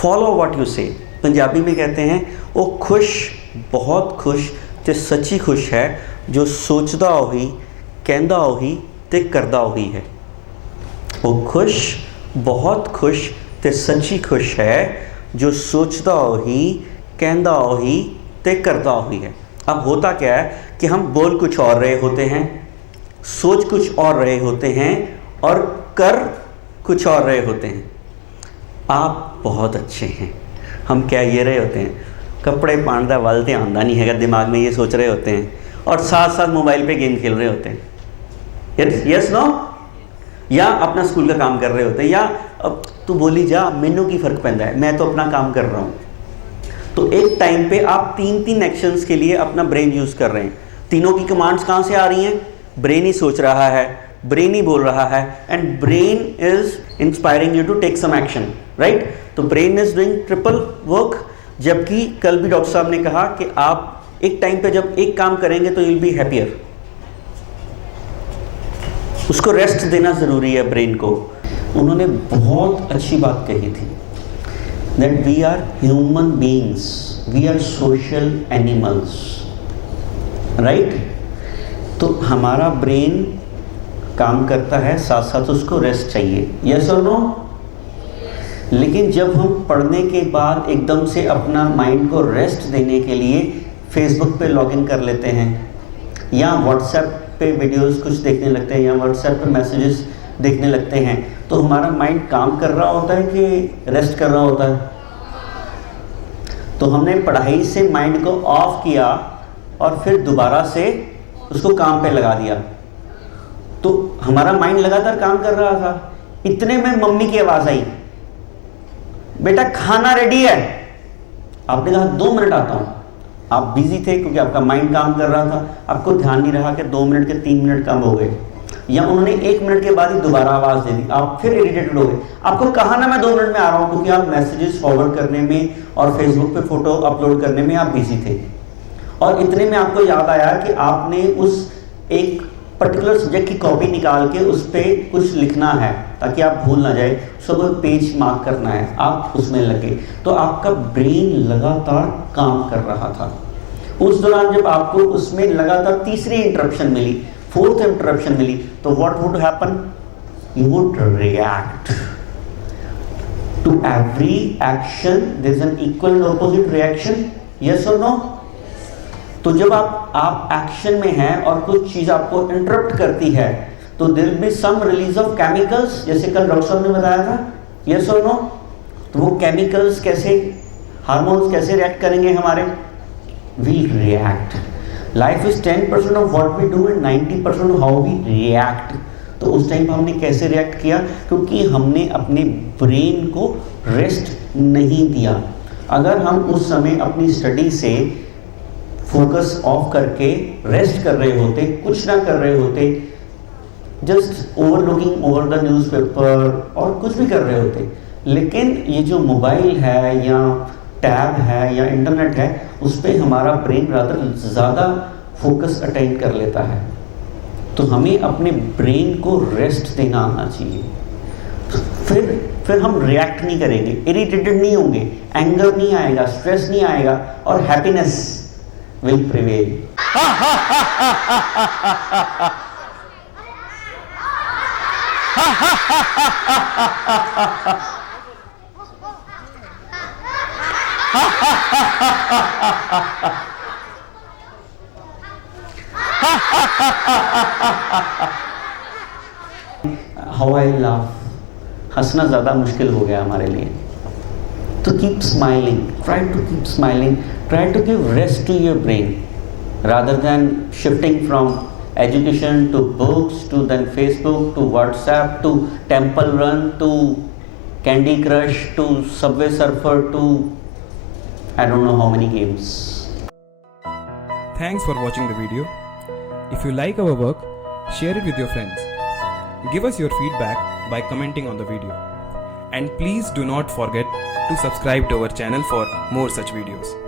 Follow what you से। पंजाबी में कहते हैं वो खुश, बहुत खुश ते सच्ची खुश है जो सोचदा ओही, कहंदा ओही ते करदा ओही है। वो खुश, बहुत खुश ते सच्ची खुश है जो सोचदा ओही, कहंदा ओही ते करदा ओही है। अब होता क्या है कि हम बोल कुछ और रहे होते हैं, सोच कुछ और रहे होते हैं और कर कुछ और रहे होते हैं। आप बहुत अच्छे हैं, हम क्या ये रहे होते हैं, कपड़े पाने का वल ध्यान आंदा नहीं है, दिमाग में ये सोच रहे होते हैं और साथ साथ मोबाइल पे गेम खेल रहे होते हैं। यस नो, या अपना स्कूल का काम कर रहे होते हैं, या अब तू बोली जा मैनू की फ़र्क पैंदा है, मैं तो अपना काम कर रहा हूँ। तो एक टाइम पे आप तीन एक्शंस के लिए अपना ब्रेन यूज़ कर रहे हैं। तीनों की कमांड्स कहाँ से आ रही हैं? ब्रेन ही सोच रहा है, ब्रेन ही बोल रहा है, and brain is inspiring you to take some action, right. तो brain is doing triple work. जबकि कल भी डॉक्टर साहब ने कहा कि आप एक टाइम पे जब एक काम करेंगे तो यू विल बी हैप्पियर। उसको रेस्ट देना ज़रूरी है ब्रेन को। उन्होंने बहुत अच्छी बात कही थी, that we are human beings, we are social animals, right. तो हमारा ब्रेन काम करता है, साथ साथ उसको रेस्ट चाहिए, यस और नो। लेकिन जब हम पढ़ने के बाद एकदम से अपना माइंड को रेस्ट देने के लिए फेसबुक पे लॉगिन कर लेते हैं, या व्हाट्सएप पे वीडियोस कुछ देखने लगते हैं, या व्हाट्सएप पे मैसेजेस देखने लगते हैं, तो हमारा माइंड काम कर रहा होता है कि रेस्ट कर रहा होता है? तो हमने पढ़ाई से माइंड को ऑफ किया और फिर दोबारा से उसको काम पे लगा दिया, तो हमारा माइंड लगातार काम कर रहा था। इतने में मम्मी की आवाज़ आई, बेटा खाना रेडी है। आपने कहा 2 मिनट आता हूँ। आप बिजी थे क्योंकि आपका माइंड काम कर रहा था, आपको ध्यान नहीं रहा कि 2 मिनट के 3 मिनट कम हो गए, या उन्होंने 1 मिनट के बाद ही दोबारा आवाज़ दे दी, आप फिर इरिटेटेड हो गए। आपको कहा ना मैं 2 मिनट में आ रहा हूँ, क्योंकि आप मैसेजेस फॉरवर्ड करने में और फेसबुक पे फोटो अपलोड करने में आप बिजी थे। और इतने में आपको याद आया कि आपने उस एक पर्टिकुलर सब्जेक्ट की कॉपी निकाल के उस पर कुछ लिखना है ताकि आप भूल ना जाए, उसको पेज मार्क करना है, आप उसमें लगे। तो आपका ब्रेन लगातार काम कर रहा था। उस दौरान जब आपको उसमें लगातार तीसरी इंटरप्शन मिली, फोर्थ इंटरप्शन मिली, तो what would happen? You would react to every action. There is an equal and opposite reaction, yes और नो। तो जब आप एक्शन में हैं और कुछ चीज़ आपको इंटरप्ट करती है, तो there will be some release of chemicals, जैसे कल डॉक्टर साहब ने बताया था, यस और नो। तो वो केमिकल्स कैसे, हार्मोन्स कैसे रिएक्ट करेंगे हमारे? We react. Life is 10% of what we do and 90% of how we react. तो उस टाइम पर हमने कैसे रिएक्ट किया? क्योंकि हमने अपने ब्रेन को रेस्ट नहीं दिया। अगर हम उस समय अपनी स्टडी से फोकस ऑफ करके रेस्ट कर रहे होते, कुछ ना कर रहे होते, just overlooking over the newspaper और कुछ भी कर रहे होते, लेकिन ये जो मोबाइल है या टैब है या इंटरनेट है, उस पर हमारा ब्रेन रादर ज़्यादा फोकस अटेंड कर लेता है। तो हमें अपने ब्रेन को रेस्ट देना आना चाहिए। फिर हम रिएक्ट नहीं करेंगे, इरिटेटेड नहीं होंगे, एंगर नहीं आएगा, स्ट्रेस नहीं आएगा, और happiness will prevail. How I laugh. हंसना ज़्यादा मुश्किल हो गया हमारे लिए। तो keep smiling, try to keep smiling, try to give rest to your brain rather than shifting from education to books to then Facebook to WhatsApp to Temple Run to Candy Crush to Subway Surfer to I don't know how many games. Thanks for watching the video. If you like our work, share it with your friends. Give us your feedback by commenting on the video. And please do not forget to subscribe to our channel for more such videos.